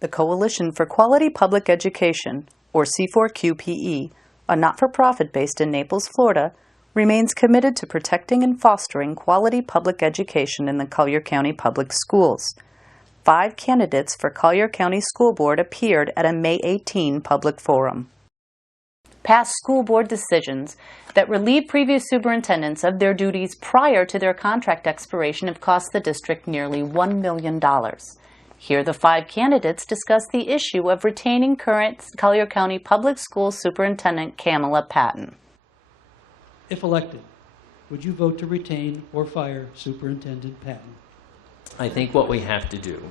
The Coalition for Quality Public Education, or C4QPE, a not-for-profit based in Naples, Florida, remains committed to protecting and fostering quality public education in the Collier County Public Schools. 5 candidates for Collier County School Board appeared at a May 18 public forum. Past school board decisions that relieve previous superintendents of their duties prior to their contract expiration have cost the district nearly $1 million. Here, the 5 candidates discuss the issue of retaining current Collier County Public Schools Superintendent Kamela Patton. If elected, would you vote to retain or fire Superintendent Patton? I think what we have to do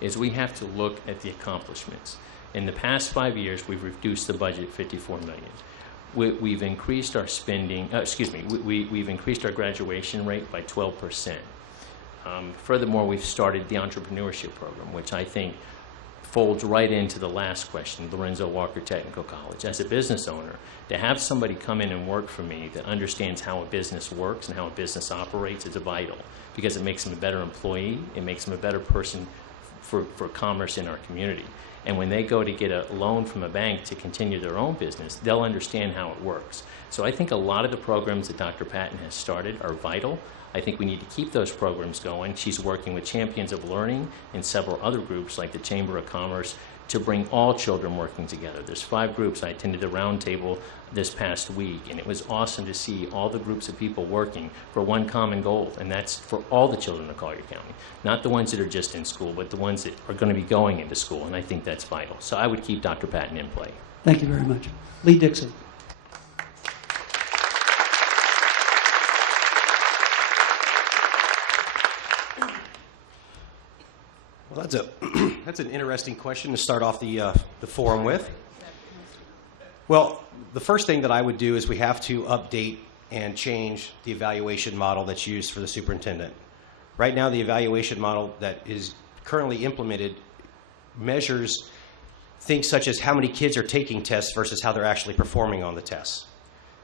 is we have to look at the accomplishments. In the past 5 years, we've reduced the budget $54 million. We've increased our spending, we've increased our graduation rate by 12%. Furthermore, we've started the entrepreneurship program, which I think folds right into the last question, Lorenzo Walker Technical College. As a business owner, to have somebody come in and work for me that understands how a business works and how a business operates is vital, because it makes them a better employee, it makes them a better person for commerce in our community. And when they go to get a loan from a bank to continue their own business, they'll understand how it works. So I think a lot of the programs that Dr. Patton has started are vital. I think we need to keep those programs going. She's working with Champions of Learning and several other groups like the Chamber of Commerce to bring all children working together. There's 5 groups. I attended the roundtable this past week, and it was awesome to see all the groups of people working for one common goal, and that's for all the children of Collier County. Not the ones that are just in school, but the ones that are going to be going into school, and I think that's vital. So I would keep Dr. Patton in play. Thank you very much. Lee Dixon. Well, that's an interesting question to start off the forum with. Well, the first thing that I would do is we have to update and change the evaluation model that's used for the superintendent. Right now, the evaluation model that is currently implemented measures things such as how many kids are taking tests versus how they're actually performing on the tests.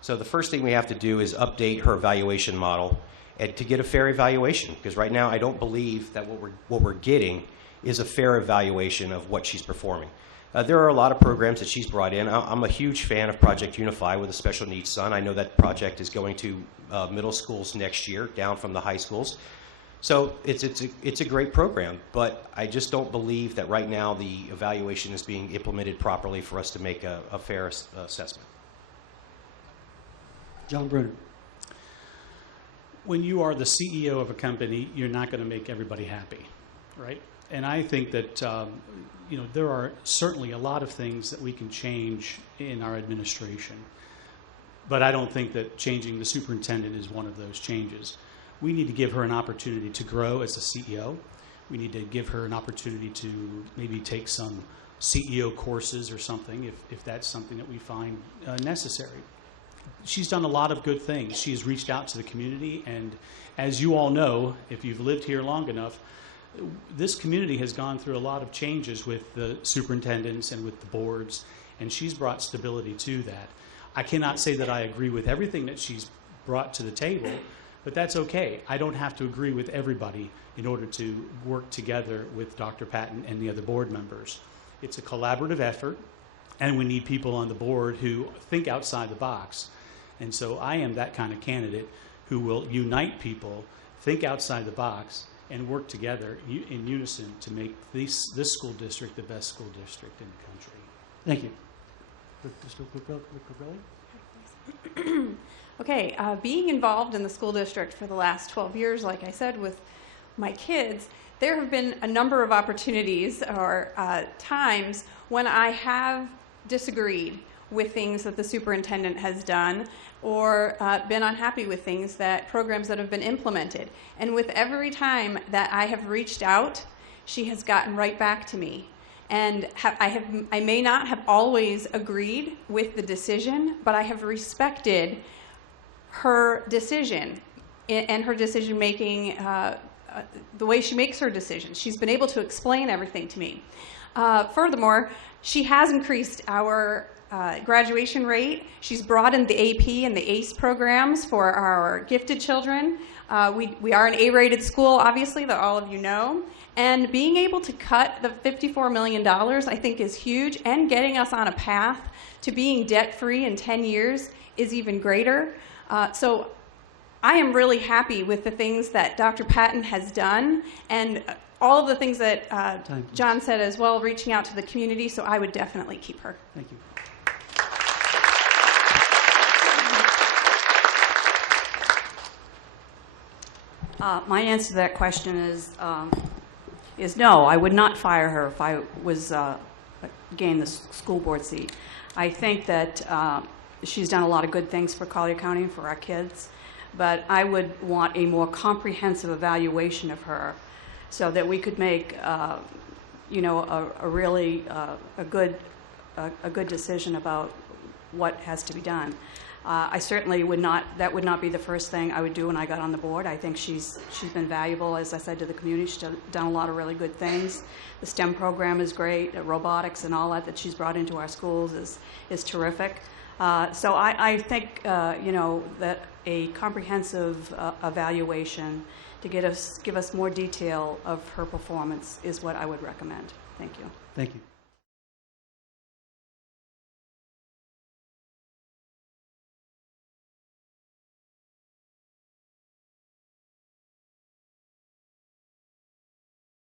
So the first thing we have to do is update her evaluation model and to get a fair evaluation, because right now I don't believe that what we're getting is a fair evaluation of what she's performing. There are a lot of programs that she's brought in. I'm a huge fan of Project Unify with a special needs son. I know that project is going to middle schools next year, down from the high schools. So it's a great program, but I just don't believe that right now the evaluation is being implemented properly for us to make a fair assessment. John Bruner. When you are the CEO of a company, you're not going to make everybody happy, right? And I think that there are certainly a lot of things that we can change in our administration, but I don't think that changing the superintendent is one of those changes. We need to give her an opportunity to grow as a CEO. We need to give her an opportunity to maybe take some CEO courses or something if that's something that we find necessary. She's done a lot of good things. She has reached out to the community, and as you all know, if you've lived here long enough, this community has gone through a lot of changes with the superintendents and with the boards, and she's brought stability to that. I cannot say that I agree with everything that she's brought to the table, but that's okay. I don't have to agree with everybody in order to work together with Dr. Patton and the other board members. It's a collaborative effort, and we need people on the board who think outside the box. And so I am that kind of candidate who will unite people, think outside the box, and work together in unison to make this school district the best school district in the country. Thank you. Mr. Okay, being involved in the school district for the last 12 years, like I said, with my kids, there have been a number of opportunities or times when I have disagreed with things that the superintendent has done or been unhappy with programs that have been implemented. And with every time that I have reached out, she has gotten right back to me. And I may not have always agreed with the decision, but I have respected her decision and her decision-making, the way she makes her decisions. She's been able to explain everything to me. Furthermore, she has increased our graduation rate. She's broadened the AP and the ACE programs for our gifted children. We are an A-rated school, obviously, that all of you know. And being able to cut the $54 million, I think, is huge, and getting us on a path to being debt-free in 10 years is even greater. So I am really happy with the things that Dr. Patton has done, and all of the things that John said as well, reaching out to the community, so I would definitely keep her. Thank you. My answer to that question is no. I would not fire her if I was gained the school board seat. I think that she's done a lot of good things for Collier County and for our kids, but I would want a more comprehensive evaluation of her, so that we could make, you know, a really a good decision about what has to be done. I certainly would not. That would not be the first thing I would do when I got on the board. I think she's been valuable, as I said, to the community. She's done a lot of really good things. The STEM program is great. Robotics and all that she's brought into our schools is terrific. So I think you know, that a comprehensive evaluation to give us more detail of her performance is what I would recommend. Thank you. Thank you.